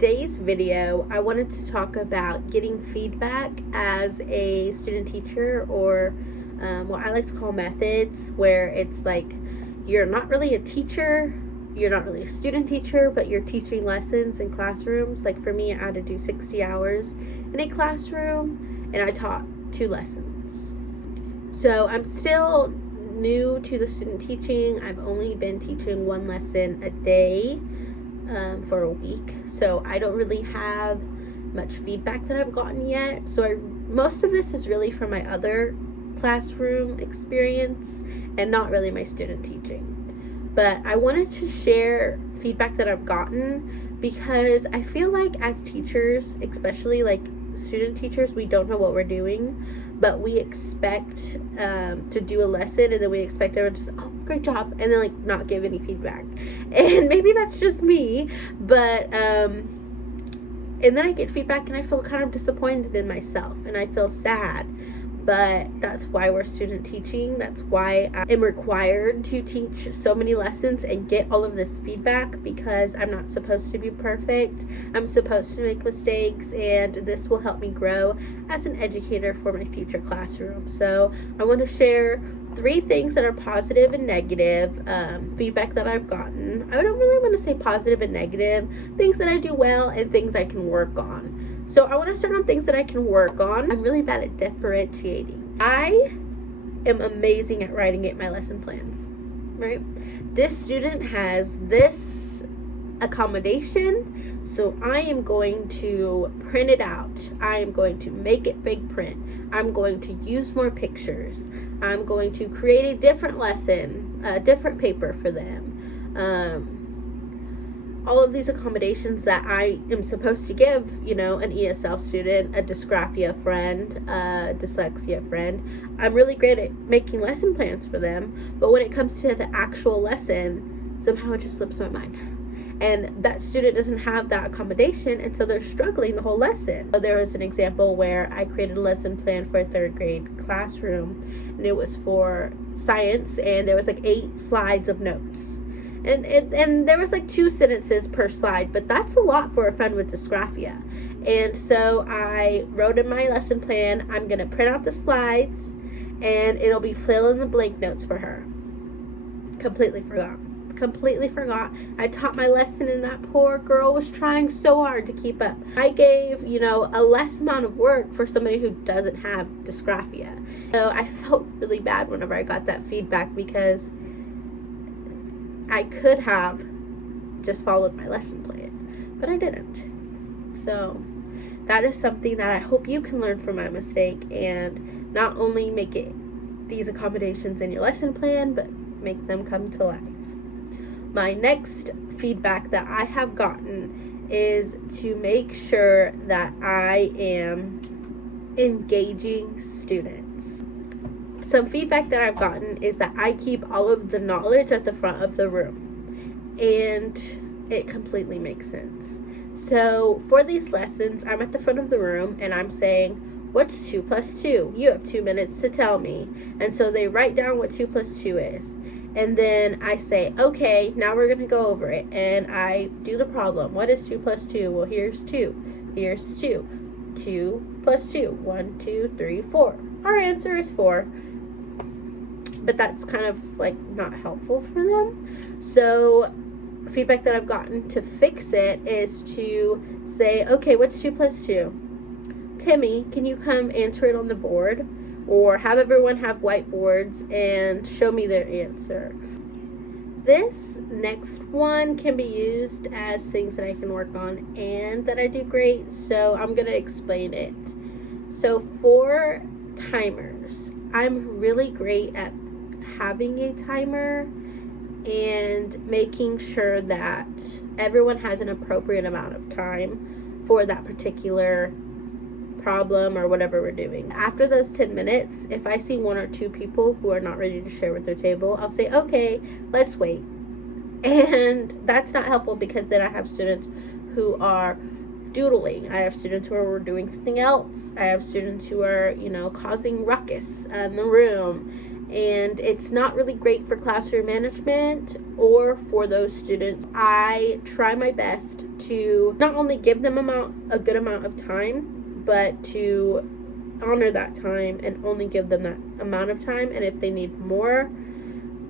today's video, I wanted to talk about getting feedback as a student teacher, or what I like to call methods, where it's like you're not really a teacher, you're not really a student teacher, but you're teaching lessons in classrooms. Like for me, I had to do 60 hours in a classroom, and I taught 2 lessons. So I'm still new to the student teaching. I've only been teaching 1 lesson a day for a week, so I don't really have much feedback that I've gotten yet. So most of this is really from my other classroom experience and not really my student teaching. But I wanted to share feedback that I've gotten because I feel like as teachers, especially like student teachers, we don't know what we're doing, but we expect to do a lesson, and then we expect everyone to say, oh, great job, and then like not give any feedback. And maybe that's just me, but and then I get feedback and I feel kind of disappointed in myself and I feel sad. But that's why we're student teaching. That's why I am required to teach so many lessons and get all of this feedback, because I'm not supposed to be perfect. I'm supposed to make mistakes, and this will help me grow as an educator for my future classroom. So I want to share 3 things that are positive and negative feedback that I've gotten. I don't really want to say positive and negative, things that I do well and things I can work on. So I want to start on things that I can work on. I'm really bad at differentiating. I am amazing at writing my lesson plans, right? This student has this accommodation, so I am going to print it out. I am going to make it big print. I'm going to use more pictures. I'm going to create a different lesson, a different paper for them. All of these accommodations that I am supposed to give, an ESL student, a dysgraphia friend, a dyslexia friend. I'm really great at making lesson plans for them, but when it comes to the actual lesson, somehow it just slips my mind. And that student doesn't have that accommodation, and so they're struggling the whole lesson. So there was an example where I created a lesson plan for a 3rd grade classroom, and it was for science, and there was like 8 slides of notes. And there was like 2 sentences per slide, but that's a lot for a friend with dysgraphia. And so I wrote in my lesson plan, I'm going to print out the slides, and it'll be fill in the blank notes for her. Completely forgot. I taught my lesson, and that poor girl was trying so hard to keep up. I gave, a less amount of work for somebody who doesn't have dysgraphia. So I felt really bad whenever I got that feedback, because I could have just followed my lesson plan, but I didn't. So that is something that I hope you can learn from my mistake, and not only make these accommodations in your lesson plan, but make them come to life. My next feedback that I have gotten is to make sure that I am engaging students. Some feedback that I've gotten is that I keep all of the knowledge at the front of the room, and it completely makes sense. So for these lessons, I'm at the front of the room and I'm saying, what's 2 plus 2? You have 2 minutes to tell me. And so they write down what 2 plus 2 is. And then I say, okay, now we're going to go over it. And I do the problem. What is 2 plus 2? Well, here's 2. Here's 2. 2 plus 2. 1, 2, 3, 4. Our answer is 4. But that's kind of like not helpful for them. So feedback that I've gotten to fix it is to say, okay, what's 2 plus 2? Timmy, can you come answer it on the board? Or have everyone have whiteboards and show me their answer. This next one can be used as things that I can work on and that I do great, so I'm going to explain it. So for timers, I'm really great at having a timer and making sure that everyone has an appropriate amount of time for that particular problem or whatever we're doing. After those 10 minutes, if I see 1 or 2 people who are not ready to share with their table, I'll say, okay, let's wait. And that's not helpful, because then I have students who are doodling. I have students who are doing something else. I have students who are, causing ruckus in the room. and it's not really great for classroom management or for those students. I try my best to not only give them a good amount of time, but to honor that time and only give them that amount of time. And if they need more,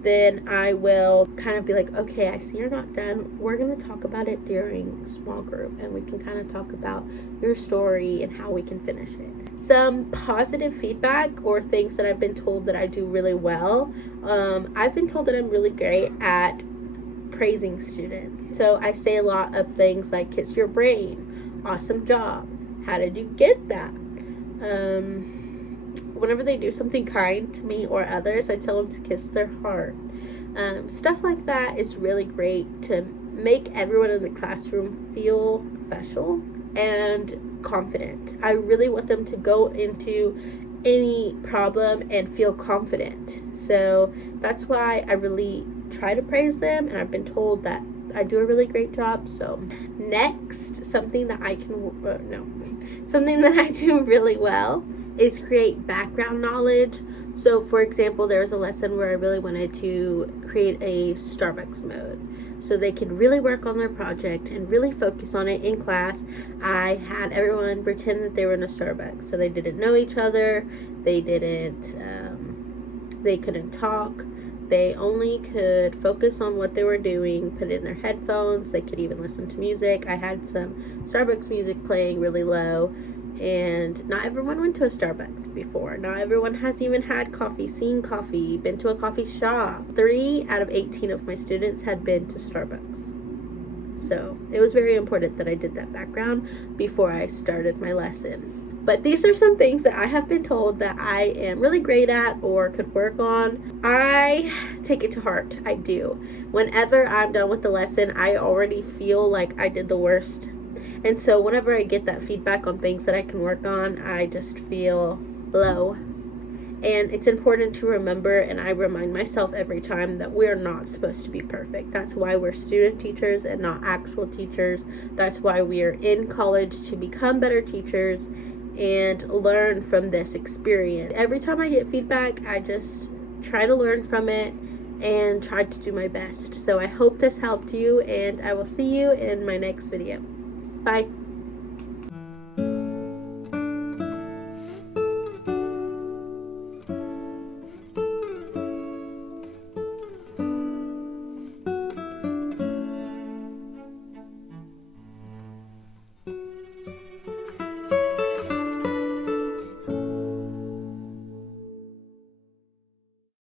then I will kind of be like, okay, I see you're not done. We're going to talk about it during small group, and we can kind of talk about your story and how we can finish it. Some positive feedback or things that I've been told that I do really well. I've been told that I'm really great at praising students. So I say a lot of things like, kiss your brain, awesome job, how did you get that? Whenever they do something kind to me or others, I tell them to kiss their heart. Stuff like that is really great to make everyone in the classroom feel special and confident. I really want them to go into any problem and feel confident. So that's why I really try to praise them, and I've been told that I do a really great job. So next, something that I do really well is create background knowledge. So for example, there was a lesson where I really wanted to create a Starbucks mode so they could really work on their project and really focus on it in class. I had everyone pretend that they were in a Starbucks, so they didn't know each other, they couldn't talk, they only could focus on what they were doing, put in their headphones, they could even listen to music. I had some Starbucks music playing really low. And not everyone went to a Starbucks before. Not everyone has even had coffee, seen coffee, been to a coffee shop. 3 out of 18 of my students had been to Starbucks. So it was very important that I did that background before I started my lesson. But these are some things that I have been told that I am really great at or could work on. I take it to heart. I do. Whenever I'm done with the lesson, I already feel like I did the worst. And so whenever I get that feedback on things that I can work on, I just feel low. And it's important to remember, and I remind myself every time, that we're not supposed to be perfect. That's why we're student teachers and not actual teachers. That's why we are in college, to become better teachers and learn from this experience. Every time I get feedback, I just try to learn from it and try to do my best. So I hope this helped you, and I will see you in my next video. Bye.